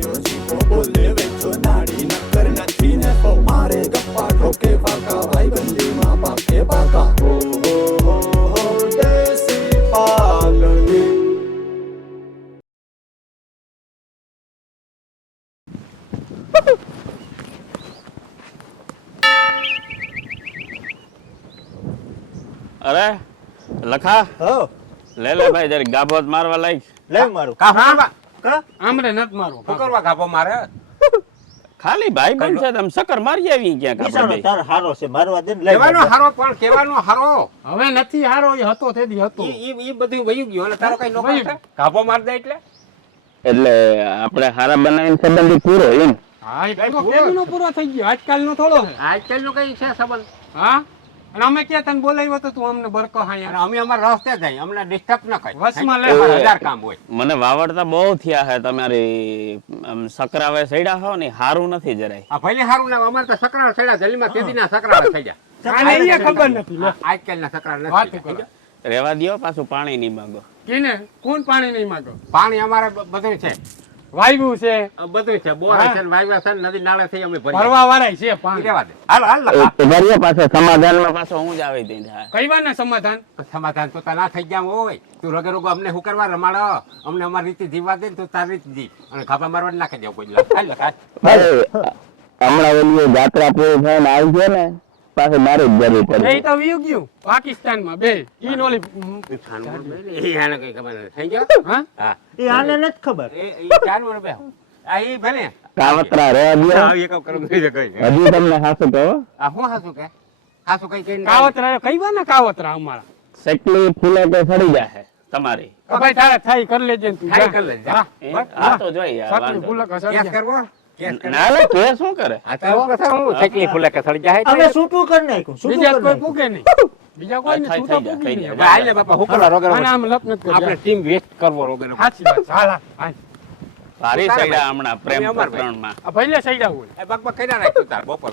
ગાયો જીવો બોલે વેચો નાડી નક્કર નથી ને તો મારે ગપ્પા ઠોકે પાકા ભાઈ બંધીમાં પાકે પાકા હો દેશી પાલડી અરે લખા હો લે લે ભાઈ જરી ગાભો મારવા લાગ લે મારું આમરે નત મારો શું કરવા ગાભો મારે ખાલી ભાઈ બંધ છે તમે સકર મારી આવી ક્યાં નિશાળો કાપડ તાર હારો છે મારવા દે ને લઈ કેવાનો હારો પણ કેવાનો હારો હવે નથી હારો એ હતો તેદી હતો ઈ બધું વયું ગયું અને તારો કઈ નોકર છે ગાભો માર દે એટલે આપણે હારા બનાવીને સંબંધી પૂરો એમ હા એ કેવીનો પૂરો થઈ ગયો આજકાલનો થોડો છે આજકાલ નું કઈ છે સંબંધ હા અને અમે ક્યાં તને બોલાવ્યો તો તું અમને બરકો અને હાયા અમે અમારા રસ્તે જઈએ અમને ડિસ્ટર્બ ન કરી વસમાં લે. હજાર કામ હોય મને વાવડતા બહુ થયા છે તમારી સકરાવે સૈડા હો ને હારું નથી જરાય આ ભલે હારું ના અમારે તો સકરાળ છેડા જલ્દીમાં તેદીના સકરાળ થઈ જાય આને ઈ ખબર નથી લે. આજકાલના સકરાળ વાત નથી કરો. રેવા દ્યો પાછું પાણી નહીં માંગો કેને કોણ પાણી નહીં માંગો પાણી અમારે બધું છે વાયુ છે બધું છે બોર છે ને વાયવા છે ને નદી નાળે થઈ અમે ભરી ભરવા વાળાય છે ઈ પાણી રહેવા દે હાલ હાલ લખા. ભરીએ પાછો સમાધાનમાં પાછો હું જ આવી દઈ કઈવાના સમાધાન સમાધાન તો ના થઈ ગયા હોય તું રોગે રોગો અમને શું કરવા રમાડો અમને અમારી રીતે જીવવા દે ને તું તારી રીતે જીવ અને ખાપા મારવા નાખી દેવું કોઈ હમણાં ઓલી જાત્રા પૂરી થઈને આવી છે ને પાછું મારી જ જરૂર એ પડી તો વીયું ગયું પાકિસ્તાનમાં બે ઈ નોલી કઈ ખબર નથી થઈ ગયો હા હા એ આને નથી ખબર એ ચાર વર્ષ બે આ ઈ ભલે કાવતરા રેવા દ્યો આ એક કરું કઈ કઈ હજી તમને હાસુ કહો આ હું હાસુ કે હાસુ કઈ કઈ કાવતરા કઈવાના કાવતરા અમારા સકલી ફૂલે તો સડી જાય તમારી ભાઈ તારે થાય કરી લેજે ને તું થાય જા. કરી લેજે. હા. આ તો જોઈએ આ સકલી વાંધો ફૂલક કેસ અસર કરવો ના લે કે શું કરે આ તો કથા હું સકલી ફૂલે કે સડી જાય અમે છૂટું કરી નાખ્યું છૂટું બીજા કરી કોઈ નાખ્યું. પૂકે નહીં બીજા કોઈ થઈ છૂટા જાય, પૂકી થઈ નહીં. જાય. આલે બાપા હુકલા રોગે આને આમ લપ નથી આપણે કરતા. ટીમ વેસ્ટ કરવો રોગે સાચી વાત છે. હાલ, હાલ. ભારી સૈડા હમણાં પ્રેમ અમે અમાર પ્રકરણમાં આ પહેલે સૈડા હોય એ બકબક કર્યા રાખ તું તાર બપોર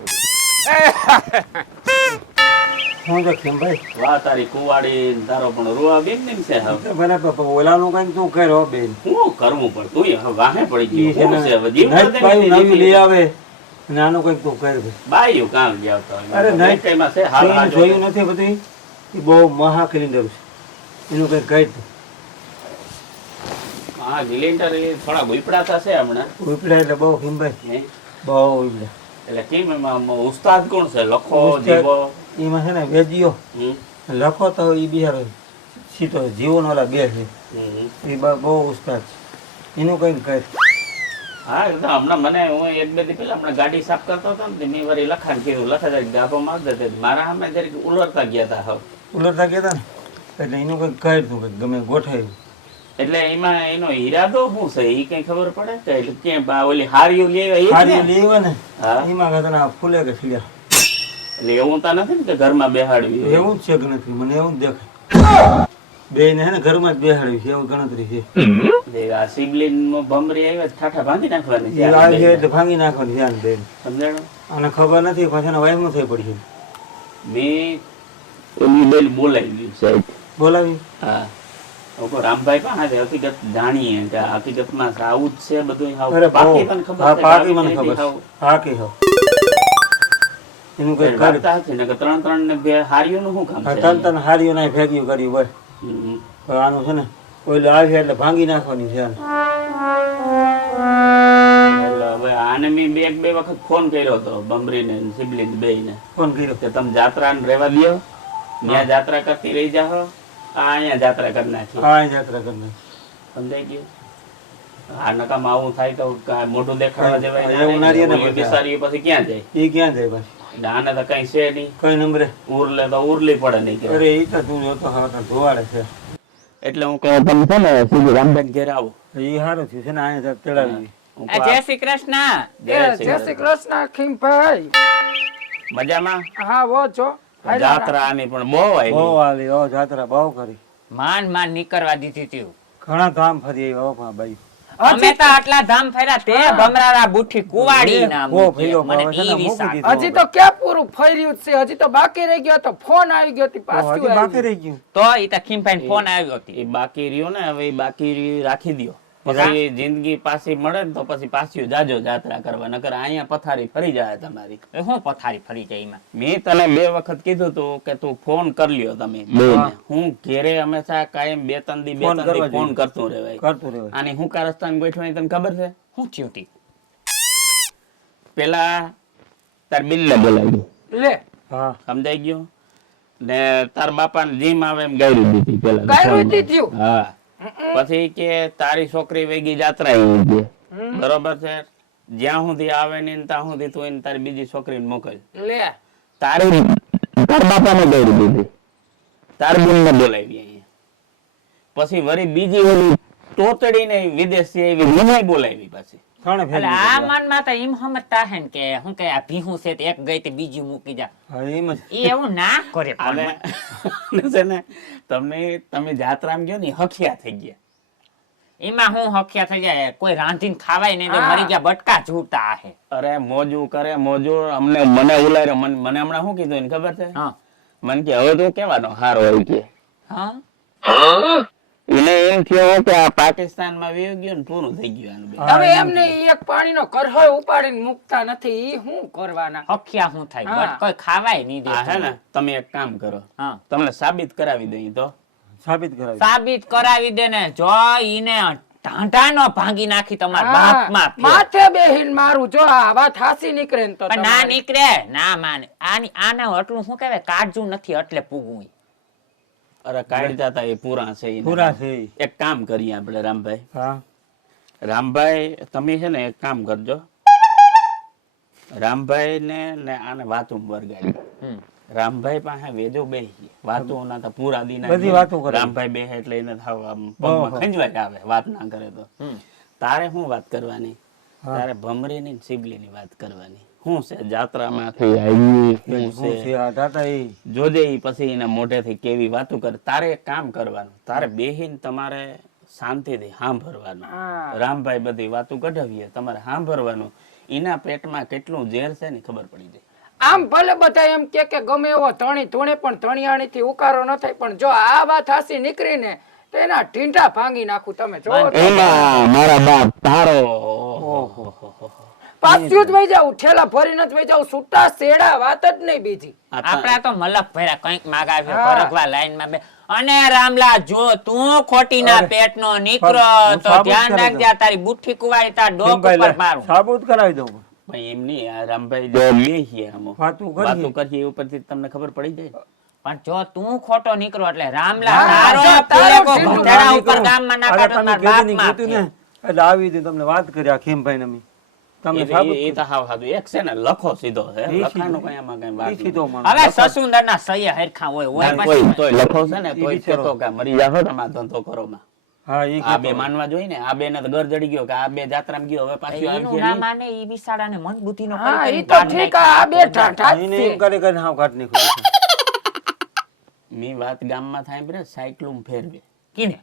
હું તો કેમ ભાઈ વાહ તારી કુવાડી તારો પણ રૂવા બેન ને છે હવે બરાબર ઓલાનું કઈ તું કર્યો બેન શું કરવું પણ તું હવે વાહે પડી ઈ છે ગયું શું ને છે હવે જીવ નહીં પાયું નવી લઈ કરી આવે અને આનું કઈક તું કર ભાઈ બાયું કામ ગયા તો અરે નહીં. કઈમાં છે હાલ હાલ જોયું નથી બધું એ બહુ મહા સિલિન્ડર છે એનું કઈક કહી દે હા સિલિન્ડર એ થોડા ગુઈપડા થશે હમણાં ઉપડે એટલે બહુ ખીમભાઈ હે? બહુ ઉપડે એટલે કેમ એમાં ઉસ્તાદ કોણ છે લખો ઉસ્તાદ. જીવો એમાં છે ને વેજીઓ હમ, લખો તો એ બિહાર સીધો જીવન વાળા બે છે હમ. એ બહુ ઉસ્તાદ છે એનું કઈક કહે હા એ તો હમણાં મને હું એક બે દી પેલા હમણાં ગાડી સાફ કરતો હતો ને મેં વળી લખાણ કીધું લખા જરીક ગાભો માર દે મારા સામે જરીક ઉલરતા ગયા હતા હવે ઉલરતા કહેતા ને એટલે એનું કઈક કહી દઉં કંઈક ગમે ગોઠાયું એટલે એમાં એનો ઈરાદો શું છે એ કઈ ખબર પડે કે એટલે કેમ બા ઓલી હારીઓ લેવા એ જ હારી ને? લેવા ને હા. એમાં કહેતા ફૂલે કે ખીલ્યા એટલે એવું તો નથી ને કે ઘરમાં બેહાડવી હોય. એવું જ છે કે નથી મને એવું જ દેખાય બે ને હે ને ઘરમાં જ બેહાડ્યું છે એવું ગણતરી છે એટલે આ સિબલિન ભમરી આવે ઠાઠા બાંધી નાખવાની એ આવી છે એટલે ભાંગી નાખવાની ધ્યાન બેન સમજાણો અને ખબર નથી પાછા એના વાયમાં થઈ પડી છે મેં ઓલી બેન બોલાવી સાહેબ બોલાવી હા ઓકો રામભાઈ પાસે હકીકત જાણીએ કે હકીકતમાં આવું જ છે બધું હાવ. અરે બાકી બહુ તને ખબર હા છે કે પાકી આવી મને રીતે ખબર હાવ છે હા કે હા એનું કઈ કરી વાર્તા છે ને કે ત્રણ ત્રણ ને બે હારીઓનું શું કામ છે તન તન હારીઓ ના ભેગ્યું કર્યું બસ હમ. પણ આનું છે ને ઓલું આવી એટલે ભાંગી નાખવાની છે આને. એટલે હવે આને મેં બે વખત ફોન કર્યો હતો બમરીને ને સિબલિન બેયને ફોન કર્યો કે તમે જાત્રાને રહેવા દ્યો ત્યાં જાત્રા કરતી રહી જાઓ આ અહીંયા જાત્રા કરી નાખી હા અહીં જાત્રા કરી નાખી. સમજાઈ ગયું આ નકામાં આવું થાય તો કાંઈ મોઢું દેખાડવા જવાય એવું નહીં. નારીઓને ઓલી બધા. બિચારીઓ પછી ક્યાં જાય એ ક્યાં જાય ભાઈ એટલે આને તો કઈ છે નહીં કઈ નંબરે ઉરલે તો ઉરલી પડે નહીં કે અરે એ તો તું જોતો હા તો ધોવાડે છે એટલે હું કહું તમે છે ને સીધું રામબેન ઘેર આવો એ સારું થયું છે ને અહીંયા ચડાવી હું આ કહું જય શ્રી કૃષ્ણ જય જય શ્રી કૃષ્ણ ખીમભાઈ મજામાં હા વો છો જાત્રા આની પણ બહુ બહુ આવી આવી હો જાત્રા બહુ કરી માંડ માંડ નીકળવા દીધી તી ઘણા ધામ ફરી આવ્યા હો ભાઈ અમે તો આટલા ધામ ફર્યા તે ભમરારા બુઠી કુવાડી નામ બહુ ફર્યો, મને હવે છે ને ઈ મૂકી વિચાર. દીધું. હજી તો ક્યાં પૂરું ફર્યું છે હજી તો બાકી રહી ગયો તો ફોન આવી ગયો તો પાછું હજી બાકી આવી રહી ગયું તો ઈ તો ખીમભાઈ ફોન આવ્યો હતી એ બાકી રહ્યો ને હવે એ બાકી રહ્યું રાખી દ્યો પછી જિંદગી પાછી મળે ને તો પછી પાછી જાજો જાત્રા કરવા, નકર અહીંયા પથારી ફરી જાય તમારી. એ હું પથારી ફરી જાય એમાં? મેં તને 2 વખત કીધું તું કે તું ફોન કરી લ્યો તમે બેયને. હું ઘેરે હંમેશા કાયમ 2-3 દી ફોન કરતું રહેવાય. કરતું રહેવાય. આની હું કારસ્તાન ગોઠવાની તને ખબર છે? હું થયું તી? પેલા તાર બિલને બોલાવી લે હા સમજાઈ ગયો ને તાર બાપાને જીમ આવે એમ ગાયરી દીધી પેલા. ગાયરું થયું. હા પછી કે તારી છોકરી વેગી જાત્રા આવી છે બરોબર છે, જ્યાં સુધી આવે ને ત્યાં સુધી તું એને તારી બીજી છોકરીને મોકલ. લે તાર બાપાને ગાયરી દીધી, તાર બેનને બોલાવી અહીંયા. પછી વળી બીજી ઓલી તોતડીને વિદેશથી આવી મને બોલાવી પાછી. ત્રણે એટલે ફેરી આ મનમાં તો એમ સમજતા હે ને કે હું કે આ ભીહું છે તો એક ગઈ તે બીજી મૂકી જા. હા એમ જ એ એવું ના કરે પણ. અને છે ને તમે જાત્રામાં ગયો ને હખિયા થઈ ગયા. એમાં હું હખ્યા થઈ જાય, કોઈ રાંધીને ખાવાય નહીં તો મરી ગયા બટકા ઝૂટા હે. અરે મોજું કરે મોજું. મને ઉલાર્યો. મને હમણાં શું કીધું એને ખબર છે? હા મને કે હવે તું કેવાનો હારો હોય કે હા એને એમ થયો કે આ પાકિસ્તાનમાં વયો ગયો ને પૂરું થઈ ગયું આનું બેન. તમે એમને એક પાણીનો કરહો ઉપાડીને મૂકતા નથી, ઈ શું કરવાના? હખ્યા શું થાય? હા. બટ કોઈ ખાવાય નહીં આ હે દે. ને તમે એક કામ કરો, હા તમને સાબિત કરાવી દઈ તો. સાબિત કરાવી. સાબિત કરાવી દે ને, જો ઈને ઢાંઢાનો ભાંગી નાખી તમારા બાપમાં ફેર. માથે બેહીન મારું જો આ વાત હાસી નીકળે ને તો પણ ના તમારી. નીકળે ના માને. આને એટલું શું કહેવાય, કાળજું નથી એટલે પૂગવું. અરે કાઢી જતા એ પૂરા છે ઈ. પૂરા છે ઈ. એક કામ કરીએ આપણે રામભાઈ. હા રામભાઈ તમે છે ને એક કામ કરજો, રામભાઈ ને આને વાતું વરગાડી. હમ. રામભાઈ પાસે વેજો બેસી વાતો ના તો પૂરા દીના બધી વાતો કરે. રામભાઈ બેસે એટલે એને થાવ આમ પગમાં ખંજવાય આવે વાત ના કરે તો. હમ. તારે શું વાત કરવાની? તારે ભમરીની ને સિબલીની વાત કરવાની. શું છે જાત્રામાંથી આવી શું શું છે છે આ દાતા એ જોજે ઈ પછી એના મોઢેથી કેવી વાતો કરે. તારે એક કામ કરવાનું, તારે બેહીને તમારે શાંતિથી સાંભળવાનું. હા. રામભાઈ બધી વાતો કઢાવીએ, તમારે સાંભળવાનું. એના પેટમાં કેટલું ઝેર છે ને ખબર પડી જાય. આમ ભલે બધા એમ કે ગમે એવો ધણી ધૂણે પણ ધણિયાણી થી ઉકારો ન થાય, પણ જો આ વાત હાસી નીકળી ને તો એના ઢીંઢા ભાંગી નાખું. તમે જો એમાં મારા બાપ તારો પાછું જ વહી જાવ, ઠેલા ભરીને જ વહી જાવ, છૂટા સેડા વાત જ નહીં બીજી. આપડા તો મલક ભર્યા કંઈક માગાવ્યો ફરકવા લાઈનમાં બે. અને રામલા જો તું ખોટી ના પેટનો નીકળો હું તો સાબુત ધ્યાન કરાવી રાખજે, આ તારી બુઠ્ઠી કુવાય તાર ડોક કેમ ભાઈ ઉપર લે, મારું. સાબુત કરાવી દઉં ભાઈ એમ નહીં, આ રામભાઈ જો બેસીએ આમ વાતું કરીએ. વાતો કરીએ એ ઉપરથી તમને ખબર પડી જાય. પણ જો તું ખોટો નીકળો એટલે રામલા હા, તારો તારો પુલેકો સીધું ભંધારા ના ઉપર નીકળો. ગામમાં ના અરે કાઢો તમે તાર કીધું બાપમાં ને ફેર. એટલે આવી હતી તમને વાત કરી આ ખેમભાઈ ને અમે તમને સાબુત એ તો હાવ હાદું. એક છે ને લખો સીધો છે, એ લખાણું સીધો. કઈ આમાં કઈ વાત ઈ સીધો નથી. માણસ. હવે સસુંદર ના સૈયા હરખા હોય હોય ના, પછી તોય લખો છે ને તોય બિચારો. કહેતો કે મરી જાઓ તમે આ ધંધો કરો માં. હા એ આ બે માનવા જોઈએ ને, આ બે ને તો ઘર જડી ગયો કે આ બે જાત્રામાં ગયો હવે પાછું આવી એનું છે ના નહીં. માને ઈ બિસાડાને મન બુદ્ધિ નો હા ઈ તો ઠીક, આ બે ઢાંઢા જ એને છે. એમ કરે કરીને હાવ કાઢ નીકળ્યું છે. મી વાત ગામમાં થાય bre સાયકલું ફેરવે. કીને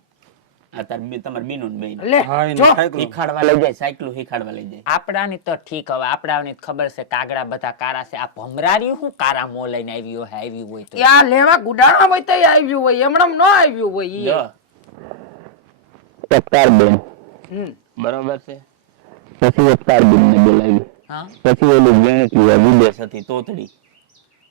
આ તાર તમાર બીનું બેન લે હા એને જો સાયકલ શીખાડવા લઈ જાય, સાયકલું શીખાડવા લઈ જાય. આપડાની તો ઠીક, હવે આપડાની ખબર છે કાગડા બધા કારા છે. આ ભમરારી હું કારા મો લઈને આવ્યો હે, આવી હોય તો આ લેવા ગુડાણા હોય તો આવ્યું હોય, એમણમ ન આવ્યું હોય ઈ. જો એકતાર બેન હમ. બરોબર છે, પછી એકતાર બેન ને બોલાવી, હા પછી ઓલું વેણકી વિદેશ હતી તોતડી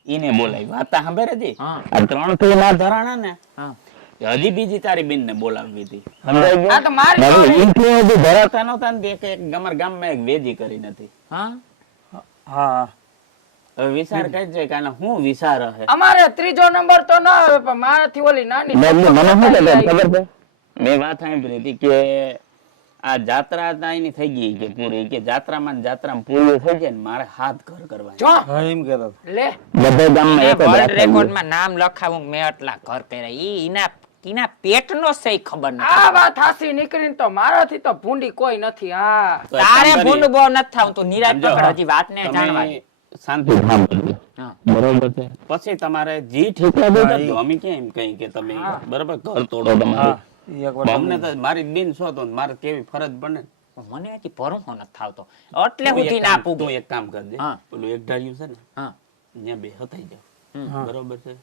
ઈને બોલાવી. વાતા સાંભળે હતી હા આ 3 થી ના ધરાણા ને હા હજી બીજી તારી બેન ને બોલાવી હતી. સમજાઈ ગયું? આ તો મારી હવે જોડે. ઈથી હજી ધરાતા નહોતા ને એક અમારા ગામમાં એક વેજી કરી નથી. હા હા હવે વિચાર કઈ છે કે આને શું વિચાર હે. અમારે ત્રીજો નંબર તો ના આવે, પણ મારાથી ઓલી નાની મને શું કહેતા આવી. ખબર છે? મેં વાત સાંભળી હતી કે આ જાત્રા તો અહીંની થઈ ગઈ કે પૂરી, કે જાત્રામાં ને જાત્રામાં પૂરી થઈ જાય ને મારે હાથ ઘર કરવા. જો હા એમ કહેતા હતા. લે બધા ગામમાં એક જ વર્લ્ડ રાખવાનું. રેકોર્ડમાં નામ લખાવું મેં એટલા ઘર કર્યા. ઈ ઈના પેટનો સહી ખબર નથી. આ વાત હાસી નીકળીને તો મારાથી તો ભૂંડી કોઈ નથી. હા તો એક તારે કામ કરીએ. ભૂંડ બહુ નથી થાવું, તું નિરાશ સમજો, પકડ હજી વાતને તમે જાણવા દે. શાંતિ સાંભળજો. હા. બરોબર છે, પછી તમારે જી ઠીક લાગે હા, કરજો. અમે કેમ કઈ કે તમે બરોબર ઘર તોડો તમારું. હા ઈ એક વાર અમને તો મારી બેન છો તો મારે કેવી ફરજ બને. મને હજી ભરોસો નથી થાવતો એટલે સુધી ના તું પૂગું. એક કામ કરજે, હા. પેલું એક ઢાળિયું છે ને હા ત્યાં બે હતાઈ જાવ. હમ. બરોબર છે,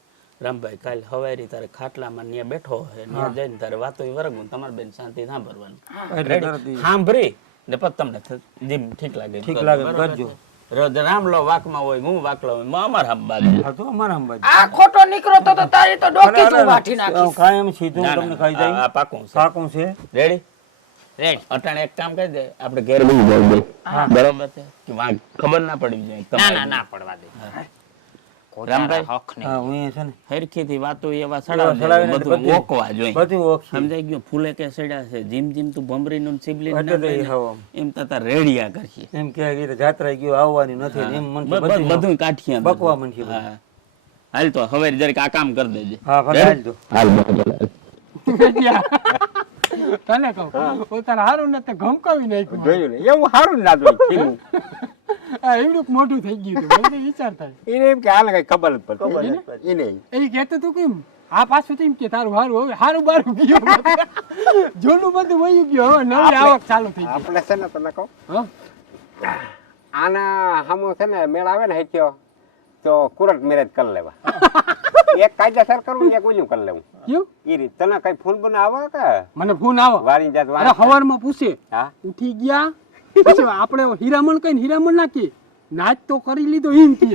રામભાઈ કાલ હવારી તારે ખાટલામાં ન્યા બેઠો હે ન્યા જઈને તારે વાતો વરગું તમારે બેન શાંતિ સાંભળવાનું સાંભળી ને પછી તમને જેમ ઠીક લાગે ઠીક લાગે કરજો. રામલો વાકમાં હોય હું વાકલો હોય અમાર હામ બાજુ હા તો અમારા અંબાજી આ ખોટો નીકળો તો તારી તો ડોકી તું વાટી નાખી. કાયમ સીધું તમને ખાઈ જાય. આ પાકું છે પાકું છે. રેડી રેડ અટાણે એક કામ કરી દે આપણે ઘેર બની જાય બે બરોબર છે કે વાંક ખબર ના પડી જાય ના તમારી. ના ના પડવા દે રામભાઈ હક નહીં. હા હું છે ને હરખીથી વાતો એવા સડાવીને સડાવે બધું બધું- ઓકવા જોઈએ બધું ઓળખી. સમજાઈ ગયું ફૂલે કે સડ્યા છે જીમ જીમ તું ભમરીનું સિબલી એટલે તો એ હવા. એમ તતા રેડિયા કરશી એમ કે કીધું જાત્રા ગયો આવવાની નથી ને એમ મનથી બધું બધું કાઠિયા બકવા મનથી બધું. હા. હાલ તો હવે જરીક આ કામ કરી દેજે હા ભલે હાલજો. હાલ બરાબર. તને કહું પોતાને હારું ને તે ગમકાવી નાખ્યું જોયું ને એવું સારું ના જોયું આ એવડું મોટું થઈ ગયું હતું મને વિચાર થાય એને એમ કે હાલ કઈ ખબર જ પડતી એને એ કહેતો તું કેમ આ પાછું તો એમ કે તારું હારું હવે હારું બારું ગયું જોનું બધું વયું ગયું હવે નવી આવક ચાલુ થઈ ગઈ આપણે છે ને તને કહું હા આના સામો છે ને મેળ આવે ને હેચ્યો તો કુરટ મેરેજ કરી લેવા એક કાયદેસર કરવું એક ઓલું કરી લેવું કેવું એ રીત તને કઈ ફોન બને આવે કે મને ફોન આવો વારી જાત અરે હવારમાં પૂછે હા ઉઠી ગયા પછી આપણે હીરામણ કઈ હીરામણ નાખીએ નાચ તો કરી લીધો એમ કે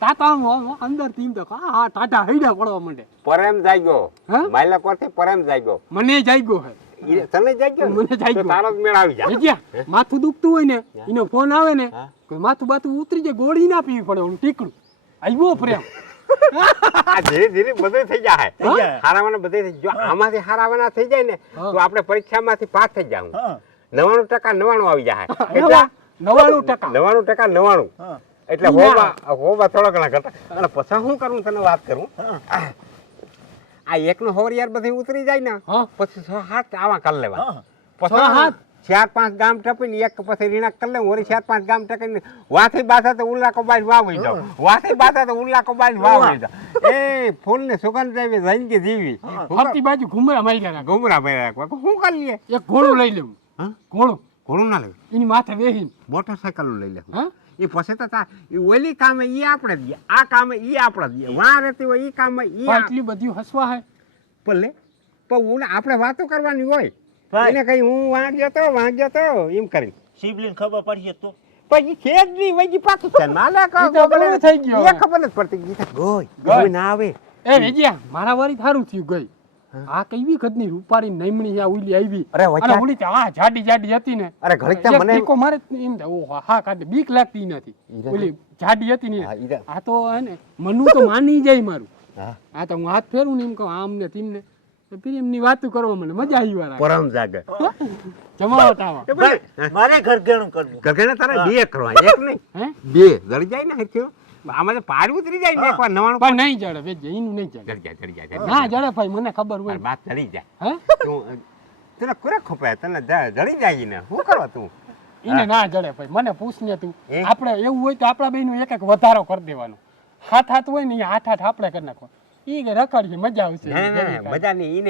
તાતા અંદર થી તો હા ટાટા હૈડા પડવા માંડે પરમ જાગ્યો હા? માયલા કોરથી પરમ જાગ્યો મને જાગ્યો હે ઈ તને જાગ્યો ને? મને જાગ્યો. તો તારો જ મેળ આવી જાય ભેજ્યા માથું દુખતું હોય ને એનો ફોન આવે ને હા. કોઈ માથું બાથું ઉતરી જાય ગોળી ના પીવી પડે ઓલું ટીકડું આવ્યો પ્રેમ આ ધીરે ધીરે બધું થઈ જાય હા? હારાવાના બધે થઈ જો આમાંથી હારાવાના થઈ જાય ને હા. તો આપણે પરીક્ષામાંથી પાસ થઈ જાવ 99% 99 આવી જાય એવા 99%. 99% 99 એટલે હોવા થોડા ઘણા કરતા અને પછી શું કરું તને વાત કરું આ એકનો હોરિયાર બધી ઉતરી જાય ને હા. પછી 6-7 આવા કરી લેવા છ હાથ? પછી 4-5 ગામ ટપીને એક પછી રીણા કરી લેવું વળી 4-5 ગામ ટપીને વાથી બાસા તો ઉલ્લાકો બાઈ વાવી જાવ વાથી બાસા તો ઉલ્લાકો બાઈ વાવી જાવ એ ફૂલ ને સુગંધ જેવી જિંદગી જીવી ફરતી બાજુ ઘુમરા માર્યા રાખો ગુમરા ભાઈ રાખવા શું કરી લઈએ એક ઘોડું લઈ લેવું હા? ઘોડું ઘોડું ના લેવું એની માથે બેહીને મોટરસાયકલ લઈ લે હા એ પછી તો એ ઓલી કામે ઈ આપણે દઈએ આ કામે ઈ આપણે દઈએ વાં રહેતી હોય ઈ કામે ઈ પણ એટલી બધી હસવા હે ભલે પણ આપણે વાતો કરવાની હોય એને કઈ હું વાંગ્યો તો એમ કરી શિવલિંગ ખબર પડશે તો પછી છે જ નહીં વૈજી પાકિસ્તાન માલે ઈ તો બહુ થઈ ગયો એ હવે. ખબર જ પડતી ગીતા ગોય ગોય. ગોય ના આવે એ વેજ્યા મારા વારી થારું થયું ગઈ આ કેવી ખદની રૂપારી નૈમણી આ ઉલી આવી અરે વચ્ચે- અને ઓલી તો આ જાડી જાડી હતી ને અરે ઘડીક ત્યાં એક મને ટીકો મારે એમ થાય, ઓહો હા કાઢે બીક લાગતી નથી ઈરા. ઓલી જાડી હતી ને હા, ઈરા. આ તો હે ને મનુ તો માની જાય મારું હા આ તો હું હાથ ફેરું ને એમ કહું આમ ને તેમ ને તો ફરી એમની વાતો કરવા મને મજા આવી વાર પરમ જાગે જમાવટ આવા મારે ઘર ઘેણું કરવું. ગગને તારે બે કરવા એક નહીં હે બે જડી જાય ને હરખ્યો આમાં તો પાર ઉતરી જાય ને એકવાર 99 પણ નહીં જડે વેજ્યા એનું નહીં જડે જડી જાય ના જડે ભાઈ મને ખબર હોય બાત જડી જાય હે તું તને કોરે ખોપાય તને જડી જાય ને શું કરવા તું એને ના જડે ભાઈ મને પૂછ ને તું એ? આપણે એવું હોય તો આપણા બેનું એક એક વધારો કરી દેવાનો હાથ હાથ હોય ને એ હાથ હાથ આપણે કરી નાખવા ઈ કે રખડીએ મજા આવશે ના મજા નહીં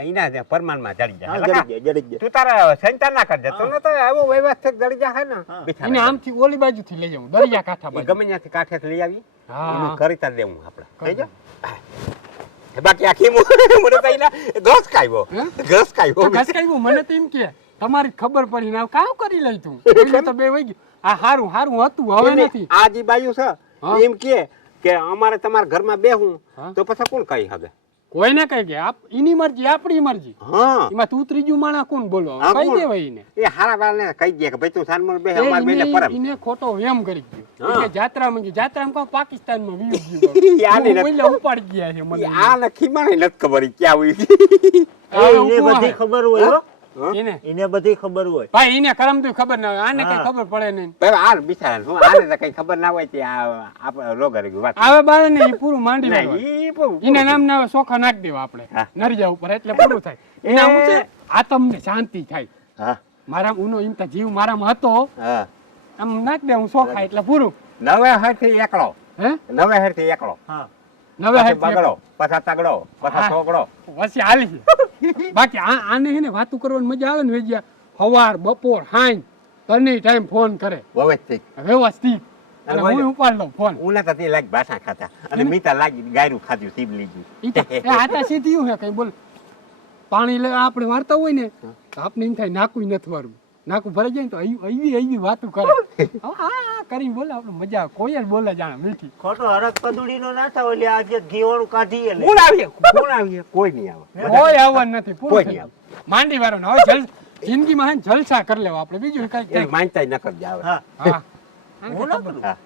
એના પરમાનમાં જડી હા, જાય જડી જાય, જડી જાય. તું તારા સંચાર ના કરજે તને તો એવો વ્યવસ્થિત જડી જાય ને એને બિચારા. આમથી ઓલી બાજુથી લઈ જાઉં દરિયા કાંઠા ઈ બાજુ ગમે ત્યાંથી કાંઠેથી લઈ આવી હા. એનું કરીતા દેવું આપણે થઈ જાય બાકી આખી મને તો એના ઘસ કાઢ્યો ઘસ કાઢ્યો ઘસકાયું મને તો એમ કે તમારી ખબર પડી ને કામ કરી લઈ તું એટલે તો બે વઈ ગયું આ હારું હારું હતું હવે નથી આ જી બાયું છે હા. એમ કે અમારે તમારા ઘરમાં બેહું હા. તો પછી કોણ કહી શકે કોઈને કઈ કે એની મરજી આપણી મરજી હા એમાં તું ત્રીજું માણસ કોણ બોલો હા, કઈ કોણ? દેવાય એને એ હારા વાળને કહી દે કે ભાઈ તું સાનમોર બેહ અમાર બેને પરમ એને ખોટો વેમ કરી ગયો હા. કે જાત્રામાં ગયો જાત્રામાં કહું પાકિસ્તાનમાં વીયું યાની ગયું નથી. ઓઈલા ઉપાડી ગયા છે ઈ મને આ લખી મને નથી ખબર ઈ ક્યાં હોય હવે એને ઊભું બધી આવે. ખબર હોય હો. એને એને બધી ખબર હોય. ભાઈ એને કરમ તો ખબર ના હોય આને કઈ હા. ખબર પડે નહીં ભાઈ આ બિચારા હું આને તો કઈ ખબર ના હોય તે આ આપણે રોગરી ગયું વાત આવે બાળે ને એ પૂરું માંડી ના, લેવાનું. ઈ પૂરું. એના નામ ના ચોખા નાખી દેવા આપણે હા. નરિયા ઉપર એટલે પૂરું થાય એના શું છે આતમને શાંતિ થાય હા મારા ઉનો એમ તો જીવ મારામાં હતો હા આમ નાખ દે હું ચોખા એટલે પૂરું નવે હરથી એકલો હે નવે હરથી એકલો હા. નવે પછી હાથ બગડો પછી તગડો પછી હા. છોકડો પછી હાલી બાકી આને હે ને વાતું કરવાની મજા આવે ને વેજ્યા સવાર બપોર હાઈ તને ટાઈમ ફોન કરે વ્યવસ્થિત વ્યવસ્થિત અને હું ઉપાડ લઉં ફોન. ઉલા તો તે લાગ ભાષા ખાતા અને મીતા લાગી ગાયરું ખાધું સીબ લીધું ઈ તો એ આટા સીધ્યું હે કઈ બોલ. પાણી લે આપણે વારતા હોય ને તો આપણે એમ થાય નાકું નથી વારવું. નાકું ભરાઈ જાય ને તો આવી વાતું કરે. હા કરીને બોલે આપણે મજા આવે. કોઈ જ બોલે જાણે મીઠી. ખોટો હરક પદુડીનો ના થાય ઓલી આજે ઘીવાળું કાઢીએ લે. કોણ આવીએ કોઈ નહીં આવે કોઈ આવવાનું નથી. કોઈ પૂરું નહીં થઈ. માંડી વાળો ને હવે જિંદગીમાં હે ને જલસા કરી લેવા આપણે બીજું કઈ આવે માનતા ન કરજે આવે હા હા હું ના કરું. હા